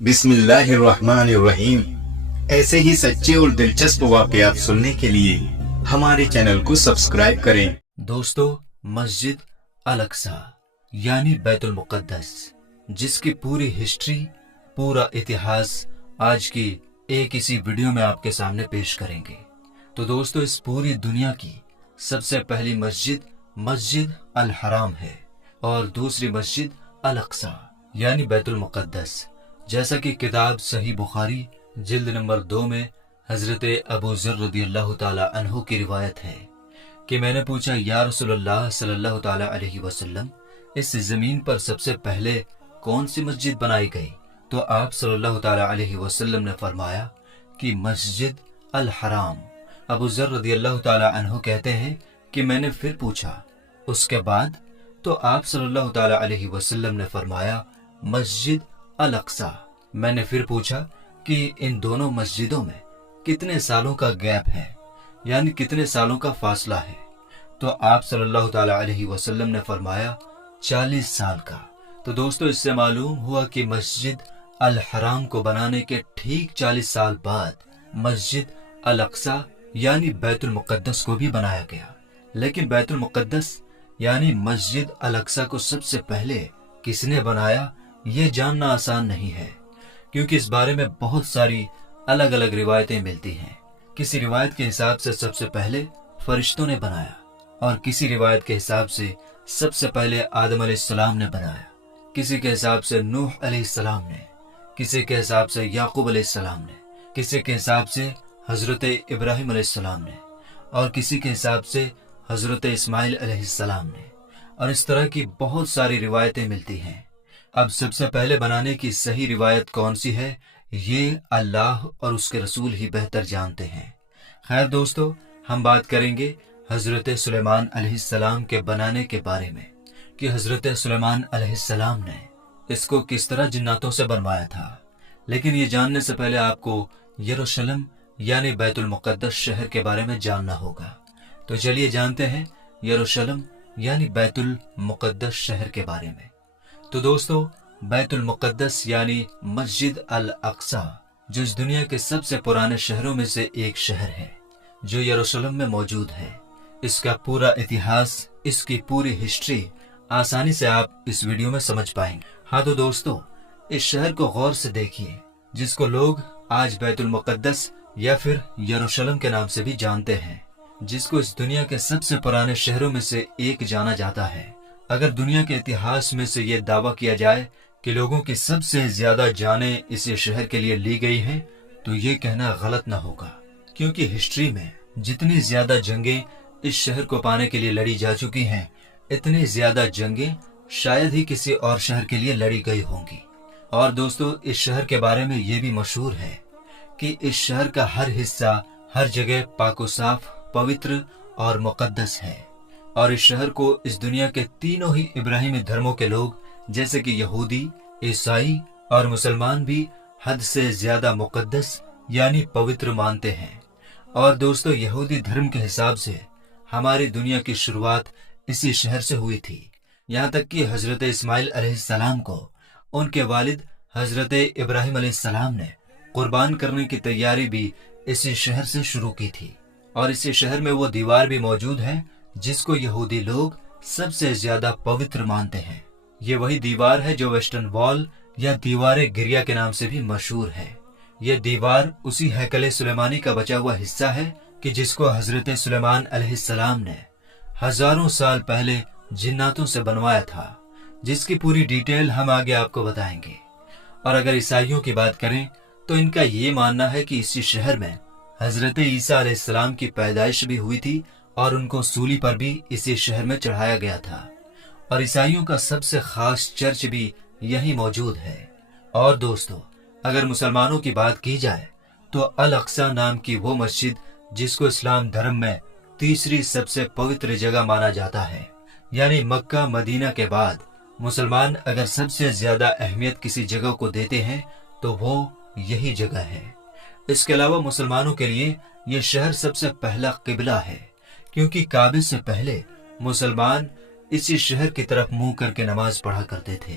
بسم اللہ الرحمن الرحیم۔ ایسے ہی سچے اور دلچسپ واقعات سننے کے لیے ہمارے چینل کو سبسکرائب کریں۔ دوستو، مسجد الاقصی یعنی بیت المقدس، جس کی پوری ہسٹری، پورا اتہاس آج کی ایک اسی ویڈیو میں آپ کے سامنے پیش کریں گے۔ تو دوستو، اس پوری دنیا کی سب سے پہلی مسجد الحرام ہے اور دوسری مسجد الاقصی یعنی بیت المقدس، جیسا کہ کتاب صحیح بخاری جلد نمبر 2 میں حضرت ابو ذر رضی اللہ تعالی عنہ کی روایت ہے کہ میں نے پوچھا، یا رسول اللہ صلی اللہ تعالی علیہ وسلم، اس زمین پر سب سے پہلے کون سی مسجد بنائی گئی؟ تو آپ صلی اللہ تعالی علیہ وسلم نے فرمایا کہ مسجد الحرام۔ ابو ذر رضی اللہ تعالی عنہ کہتے ہیں کہ میں نے پھر پوچھا، اس کے بعد؟ تو آپ صلی اللہ تعالی علیہ وسلم نے فرمایا، مسجد الاقصی۔ میں نے پھر پوچھا کہ ان دونوں مسجدوں میں کتنے سالوں کا گیپ ہے، یعنی کتنے سالوں کا فاصلہ ہے؟ تو آپ صلی اللہ تعالی علیہ وسلم نے فرمایا 40 سال کا۔ تو دوستو، اس سے معلوم ہوا کہ مسجد الحرام کو بنانے کے ٹھیک 40 سال بعد مسجد الاقصی یعنی بیت المقدس کو بھی بنایا گیا۔ لیکن بیت المقدس یعنی مسجد الاقصی کو سب سے پہلے کس نے بنایا، یہ جاننا آسان نہیں ہے، کیونکہ اس بارے میں بہت ساری الگ الگ روایتیں ملتی ہیں۔ کسی روایت کے حساب سے سب سے پہلے فرشتوں نے بنایا، اور کسی روایت کے حساب سے سب سے پہلے آدم علیہ السلام نے بنایا، کسی کے حساب سے نوح علیہ السلام نے، کسی کے حساب سے یعقوب علیہ السلام نے، کسی کے حساب سے حضرت ابراہیم علیہ السلام نے، اور کسی کے حساب سے حضرت اسماعیل علیہ السلام نے، اور اس طرح کی بہت ساری روایتیں ملتی ہیں۔ اب سب سے پہلے بنانے کی صحیح روایت کون سی ہے، یہ اللہ اور اس کے رسول ہی بہتر جانتے ہیں۔ خیر دوستو، ہم بات کریں گے حضرت سلیمان علیہ السلام کے بنانے کے بارے میں، کہ حضرت سلیمان علیہ السلام نے اس کو کس طرح جناتوں سے بنوایا تھا۔ لیکن یہ جاننے سے پہلے آپ کو یروشلم یعنی بیت المقدس شہر کے بارے میں جاننا ہوگا۔ تو چلیے جانتے ہیں یروشلم یعنی بیت المقدس شہر کے بارے میں۔ تو دوستو، بیت المقدس یعنی مسجد الاقصی، جو اس دنیا کے سب سے پرانے شہروں میں سے ایک شہر ہے، جو یروشلم میں موجود ہے، اس کا پورا اتہاس، اس کی پوری ہسٹری آسانی سے آپ اس ویڈیو میں سمجھ پائیں گے۔ ہاں تو دوستو، اس شہر کو غور سے دیکھیے، جس کو لوگ آج بیت المقدس یا پھر یروشلم کے نام سے بھی جانتے ہیں، جس کو اس دنیا کے سب سے پرانے شہروں میں سے ایک جانا جاتا ہے۔ اگر دنیا کے اتہاس میں سے یہ دعویٰ کیا جائے کہ لوگوں کی سب سے زیادہ جانیں اس شہر کے لیے لی گئی ہیں، تو یہ کہنا غلط نہ ہوگا، کیونکہ ہسٹری میں جتنی زیادہ جنگیں اس شہر کو پانے کے لیے لڑی جا چکی ہیں، اتنی زیادہ جنگیں شاید ہی کسی اور شہر کے لیے لڑی گئی ہوں گی۔ اور دوستو، اس شہر کے بارے میں یہ بھی مشہور ہے کہ اس شہر کا ہر حصہ، ہر جگہ پاک و صاف، پوتر اور مقدس ہے، اور اس شہر کو اس دنیا کے تینوں ہی ابراہیمی دھرموں کے لوگ، جیسے کہ یہودی، عیسائی اور مسلمان بھی حد سے زیادہ مقدس یعنی پوتر مانتے ہیں۔ اور دوستو، یہودی دھرم کے حساب سے ہماری دنیا کی شروعات اسی شہر سے ہوئی تھی، یہاں تک کہ حضرت اسماعیل علیہ السلام کو ان کے والد حضرت ابراہیم علیہ السلام نے قربان کرنے کی تیاری بھی اسی شہر سے شروع کی تھی۔ اور اسی شہر میں وہ دیوار بھی موجود ہے جس کو یہودی لوگ سب سے زیادہ پوتر مانتے ہیں۔ یہ وہی دیوار ہے جو ویسٹرن وال یا دیوار گریا کے نام سے بھی مشہور ہے۔ یہ دیوار اسی ہیکل سلیمانی کا بچا ہوا حصہ ہے کہ جس کو حضرت سلیمان علیہ السلام نے ہزاروں سال پہلے جناتوں سے بنوایا تھا، جس کی پوری ڈیٹیل ہم آگے آپ کو بتائیں گے۔ اور اگر عیسائیوں کی بات کریں تو ان کا یہ ماننا ہے کہ اسی شہر میں حضرت عیسیٰ علیہ السلام کی پیدائش بھی ہوئی تھی، اور ان کو سولی پر بھی اسی شہر میں چڑھایا گیا تھا۔ اور عیسائیوں کا سب سے خاص چرچ بھی یہی موجود ہے۔ اور دوستو، اگر مسلمانوں کی بات کی جائے تو الاقصی نام کی وہ مسجد، جس کو اسلام دھرم میں تیسری سب سے پوتر جگہ مانا جاتا ہے، یعنی مکہ مدینہ کے بعد مسلمان اگر سب سے زیادہ اہمیت کسی جگہ کو دیتے ہیں تو وہ یہی جگہ ہے۔ اس کے علاوہ مسلمانوں کے لیے یہ شہر سب سے پہلا قبلہ ہے، کیونکہ کعبے سے پہلے مسلمان اسی شہر کی طرف منہ کر کے نماز پڑھا کرتے تھے۔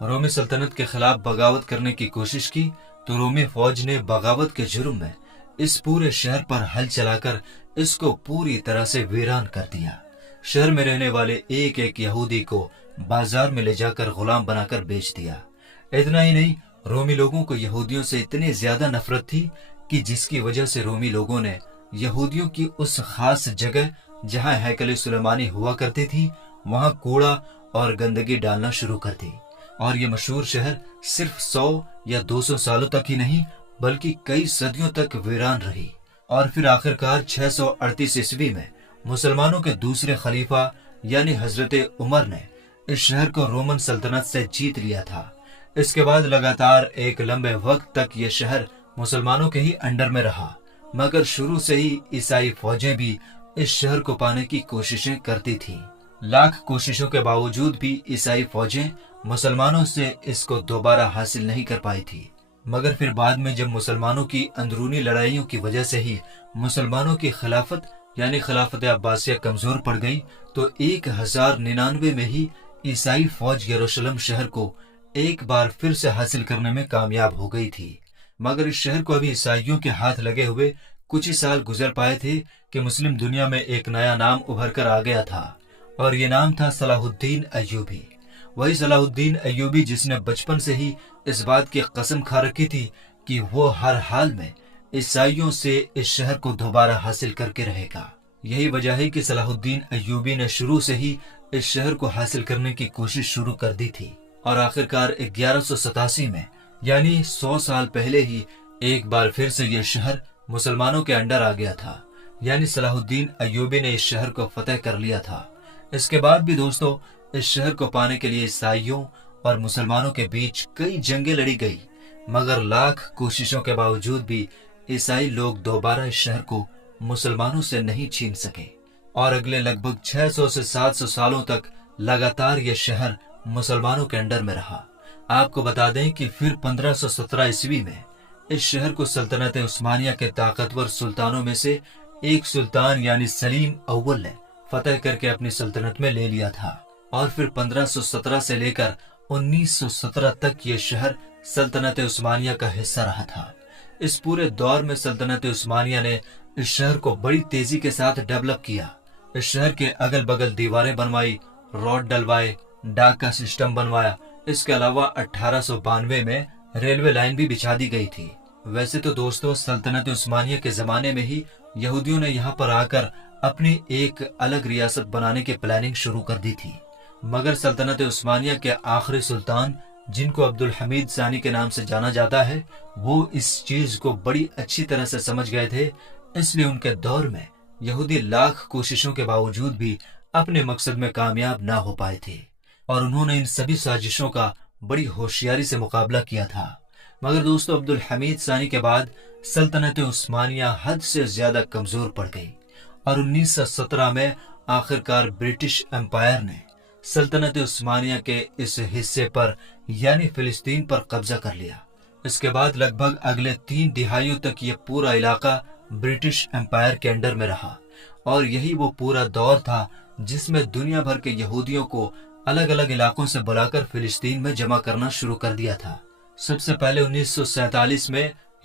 رومی سلطنت کے خلاف بغاوت کرنے کی کوشش کی تو رومی فوج نے بغاوت کے جرم میں اس پورے شہر پر ہل چلا کر اس کو پوری طرح سے ویران کر دیا۔ شہر میں رہنے والے ایک ایک یہودی کو بازار میں لے جا کر غلام بنا کر بیچ دیا۔ اتنا ہی نہیں، رومی لوگوں کو یہودیوں سے اتنی زیادہ نفرت تھی کہ جس کی وجہ سے رومی لوگوں نے یہودیوں کی اس خاص جگہ جہاں ہیکل سلیمانی ہوا کرتی تھی وہاں کوڑا اور گندگی ڈالنا شروع کر دی، اور یہ مشہور شہر صرف 100 یا 200 سالوں تک ہی نہیں بلکہ کئی صدیوں تک ویران رہی۔ اور پھر آخرکار 638 عیسوی میں مسلمانوں کے دوسرے خلیفہ یعنی حضرت عمر نے اس شہر کو رومن سلطنت سے جیت لیا تھا۔ اس کے بعد لگاتار ایک لمبے وقت تک یہ شہر مسلمانوں کے ہی انڈر میں رہا، مگر شروع سے ہی عیسائی فوجیں بھی اس شہر کو پانے کی کوششیں کرتی تھیں۔ لاکھ کوششوں کے باوجود بھی عیسائی فوجیں مسلمانوں سے اس کو دوبارہ حاصل نہیں کر پائی تھی، مگر پھر بعد میں جب مسلمانوں کی اندرونی لڑائیوں کی وجہ سے ہی مسلمانوں کی خلافت یعنی خلافت عباسیہ کمزور پڑ گئی تو 1099 میں ہی عیسائی فوج یروشلم شہر کو ایک بار پھر سے حاصل کرنے میں کامیاب ہو گئی تھی۔ مگر اس شہر کو ابھی عیسائیوں کے ہاتھ لگے ہوئے کچھ ہی سال گزر پائے تھے کہ مسلم دنیا میں ایک نیا نام ابھر کر آ گیا تھا، اور یہ نام تھا صلاح الدین ایوبی۔ وہی صلاح الدین ایوبی جس نے بچپن سے ہی اس بات کی قسم کھا رکھی تھی کہ وہ ہر حال میں عیسائیوں سے اس شہر کو دوبارہ حاصل کر کے رہے گا۔ یہی وجہ ہے کہ صلاح الدین ایوبی نے شروع سے ہی اس شہر کو حاصل کرنے کی کوشش شروع کر دی تھی، اور آخرکار 1187 میں یعنی 100 سال پہلے ہی ایک بار پھر سے یہ شہر مسلمانوں کے انڈر آ گیا تھا، یعنی صلاح الدین ایوبی نے اس شہر کو فتح کر لیا تھا۔ اس کے بعد بھی دوستو اس شہر کو پانے کے لیے عیسائیوں اور مسلمانوں کے بیچ کئی جنگیں لڑی گئی، مگر لاکھ کوششوں کے باوجود بھی عیسائی لوگ دوبارہ اس شہر کو مسلمانوں سے نہیں چھین سکے، اور اگلے لگ بھگ 600 سے 700 سالوں تک لگاتار یہ شہر مسلمانوں کے انڈر میں رہا۔ آپ کو بتا دیں کہ پھر 1517 عیسوی میں اس شہر کو سلطنت عثمانیہ کے طاقتور سلطانوں میں سے ایک سلطان یعنی سلیم اول نے فتح کر کے اپنی سلطنت میں لے لیا تھا، اور پھر 1517 سے لے کر 1917 تک یہ شہر سلطنت عثمانیہ کا حصہ رہا تھا۔ اس پورے دور میں سلطنت عثمانیہ نے اس شہر کو بڑی تیزی کے ساتھ ڈیولپ کیا۔ اس شہر کے اگل بگل دیواریں بنوائی، روڈ ڈلوائے، ڈاک کا سسٹم بنوایا۔ اس کے علاوہ 1892 میں ریلوے لائن بھی بچھا دی گئی تھی۔ ویسے تو دوستو سلطنت عثمانیہ کے زمانے میں ہی یہودیوں نے یہاں پر آ کر اپنی ایک الگ ریاست بنانے کی پلاننگ شروع کر دی تھی، مگر سلطنت عثمانیہ کے آخری سلطان جن کو عبد الحمید ثانی کے نام سے جانا جاتا ہے وہ اس چیز کو بڑی اچھی طرح سے سمجھ گئے تھے، اس لیے ان کے دور میں یہودی لاکھ کوششوں کے باوجود بھی اپنے مقصد میں کامیاب نہ ہو پائے تھے، اور انہوں نے ان سبھی سازشوں کا بڑی ہوشیاری سے مقابلہ کیا تھا۔ مگر دوستو عبد الحمید ثانی کے بعد سلطنت عثمانیہ حد سے زیادہ کمزور پڑ گئی، اور 1917 میں آخرکار برٹش امپائر نے سلطنت عثمانیہ کے اس حصے پر یعنی فلسطین پر قبضہ کر لیا۔ اس کے بعد لگ بھگ اگلے 3 دہائیوں تک یہ پورا علاقہ برٹش امپائر کے انڈر میں رہا، اور یہی وہ پورا دور تھا جس میں دنیا بھر کے یہودیوں کو الگ الگ علاقوں سے بلا کر فلسطین میں جمع کرنا شروع کر دیا تھا۔ سب سے پہلے 1947 میں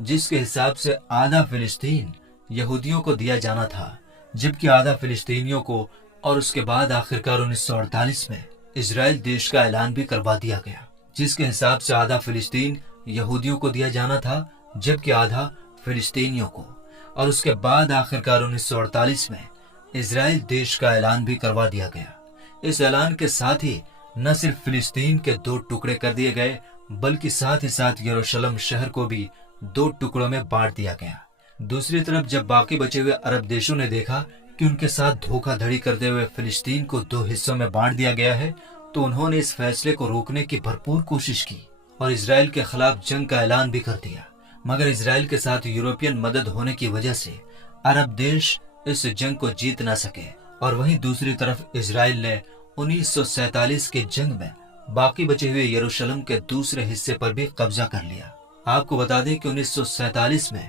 جس کے حساب سے آدھا فلسطین یہودیوں کو دیا جانا تھا، جبکہ آدھا فلسطینیوں کو، اور اس کے بعد آخرکار 1948 میں اسرائیل دیش کا اعلان بھی کروا دیا گیا جس کے حساب سے آدھا فلسطین یہودیوں کو دیا جانا تھا جبکہ آدھا فلسطینیوں کو، اور اس کے بعد آخرکار 1948 میں اسرائیل دیش کا اعلان بھی کروا دیا گیا۔ اس اعلان کے ساتھ ہی نہ صرف فلسطین کے 2 ٹکڑے کر دیے گئے بلکہ ساتھ ہی ساتھ یروشلم شہر کو بھی 2 ٹکڑوں میں بانٹ دیا گیا۔ دوسری طرف جب باقی بچے ہوئے عرب دیشوں نے دیکھا کہ ان کے ساتھ دھوکہ دھڑی کرتے ہوئے فلسطین کو 2 حصوں میں بانٹ دیا گیا ہے تو انہوں نے اس فیصلے کو روکنے کی بھرپور کوشش کی اور اسرائیل کے خلاف جنگ کا اعلان بھی کر دیا، مگر اسرائیل کے ساتھ یورپین مدد ہونے کی وجہ سے عرب دیش اس جنگ کو جیت نہ سکے، اور وہیں دوسری طرف اسرائیل نے 1947 کے جنگ میں باقی بچے ہوئے یروشلم کے دوسرے حصے پر بھی قبضہ کر لیا۔ آپ کو بتا دیں کہ 1947 میں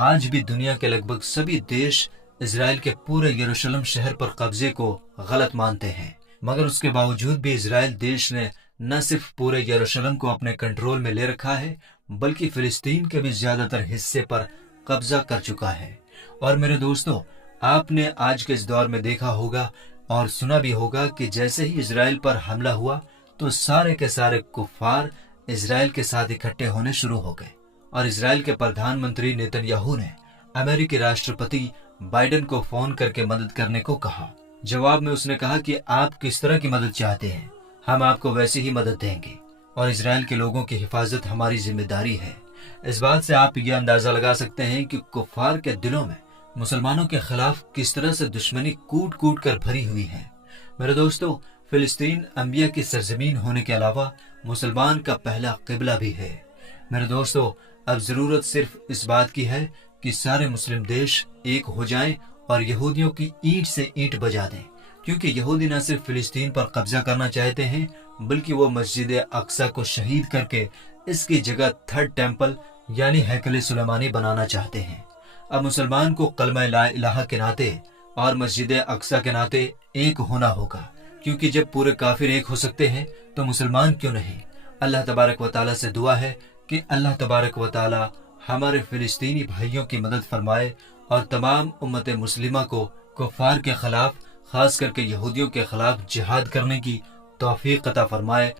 آج بھی دنیا کے لگ بھگ سبھی دیش اسرائیل کے پورے یروشلم شہر پر قبضے کو غلط مانتے ہیں، مگر اس کے باوجود بھی اسرائیل دیش نے نہ صرف پورے یروشلم کو اپنے کنٹرول میں لے رکھا ہے بلکہ فلسطین کے بھی زیادہ تر حصے پر قبضہ کر چکا ہے۔ اور میرے دوستو، آپ نے آج کے اس دور میں دیکھا ہوگا اور سنا بھی ہوگا کہ جیسے ہی اسرائیل پر حملہ ہوا تو سارے کے سارے کفار اسرائیل کے ساتھ اکٹھے ہونے شروع ہو گئے، اور اسرائیل کے پردھان منتری نیتن یاہو نے امریکی راشٹرپتی بائیڈن کو فون کر کے مدد کرنے کو کہا۔ جواب میں اس نے کہا کہ آپ کس طرح کی مدد چاہتے ہیں، ہم آپ کو ویسی ہی مدد دیں گے، اور اسرائیل کے لوگوں کی حفاظت ہماری ذمہ داری ہے۔ اس بات سے آپ یہ اندازہ لگا سکتے ہیں کہ کفار کے دلوں میں مسلمانوں کے خلاف کس طرح سے دشمنی کوٹ کوٹ کر بھری ہوئی ہے۔ میرے دوستو، فلسطین انبیاء کی سرزمین ہونے کے علاوہ مسلمان کا پہلا قبلہ بھی ہے۔ میرے دوستو، اب ضرورت صرف اس بات کی ہے کہ سارے مسلم دیش ایک ہو جائیں اور یہودیوں کی اینٹ سے اینٹ بجا دیں، کیونکہ یہودی نہ صرف فلسطین پر قبضہ کرنا چاہتے ہیں بلکہ وہ مسجد اقصی کو شہید کر کے اس کی جگہ تھرڈ ٹیمپل یعنی ہیکل سلیمانی بنانا چاہتے ہیں۔ اب مسلمان کو کلمہ لا الہ کے ناطے اور مسجد اقصی کے ناطے ایک ہونا ہوگا، کیونکہ جب پورے کافر ایک ہو سکتے ہیں تو مسلمان کیوں نہیں؟ اللہ تبارک و تعالیٰ سے دعا ہے کہ اللہ تبارک و تعالیٰ ہمارے فلسطینی بھائیوں کی مدد فرمائے اور تمام امت مسلمہ کو کفار کے خلاف، خاص کر کے یہودیوں کے خلاف جہاد کرنے کی توفیق عطا فرمائے۔